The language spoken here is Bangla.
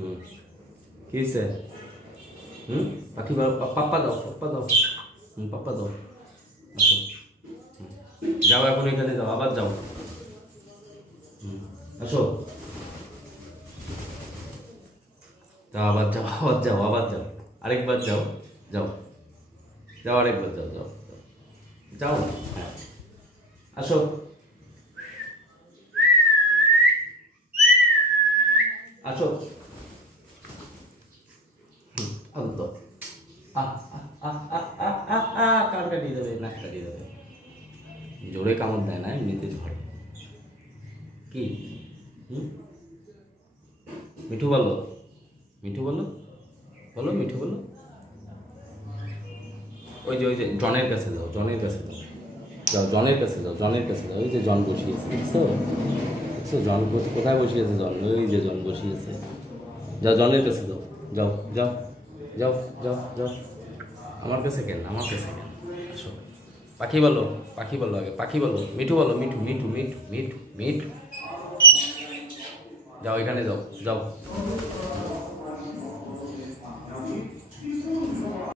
হুম কি হয়েছে? পাখি পাপ্পা দাও, পাপ্পা দাও। পাপ্পা দাও। আসো। যাও এখন, এখানে যাও, আবার যাও। আসো। যাও, আবার যাও, আবার যাও, আবার যাও, আরেকবার যাও। যাও যাও, আরেকবার যাও, যাও যাও। হ্যাঁ আসো। আসো। আলতো কান কাটিয়ে দেবে, নাক কাটিয়ে দেবে। জোরে কামড় দেয় না, এমনিতে ঝড়। কি? মিঠু বলো, মিঠু বলো, বলো মিঠু বলো। ওই যে জনের কাছে যাও, জনের কাছে যাও, যাও জনের কাছে যাও, জনের কাছে যাও। ওই যে জন বসিয়েছে, দেখছো? দেখছো জন কোথায় বসিয়েছে? জন, ওই যে জন বসিয়েছে। যাও জনের কাছে যাও, যাও যাও যাও যাও যাও। আমার কাছে কেন, আমার কাছে কেন? আসো। পাখি বলো, পাখি বলো আগে, পাখি বলো। মিঠু বলো, মিঠু মিঠু মিঠু মিঠু মিঠু। যাও এখানে যাও, যাও।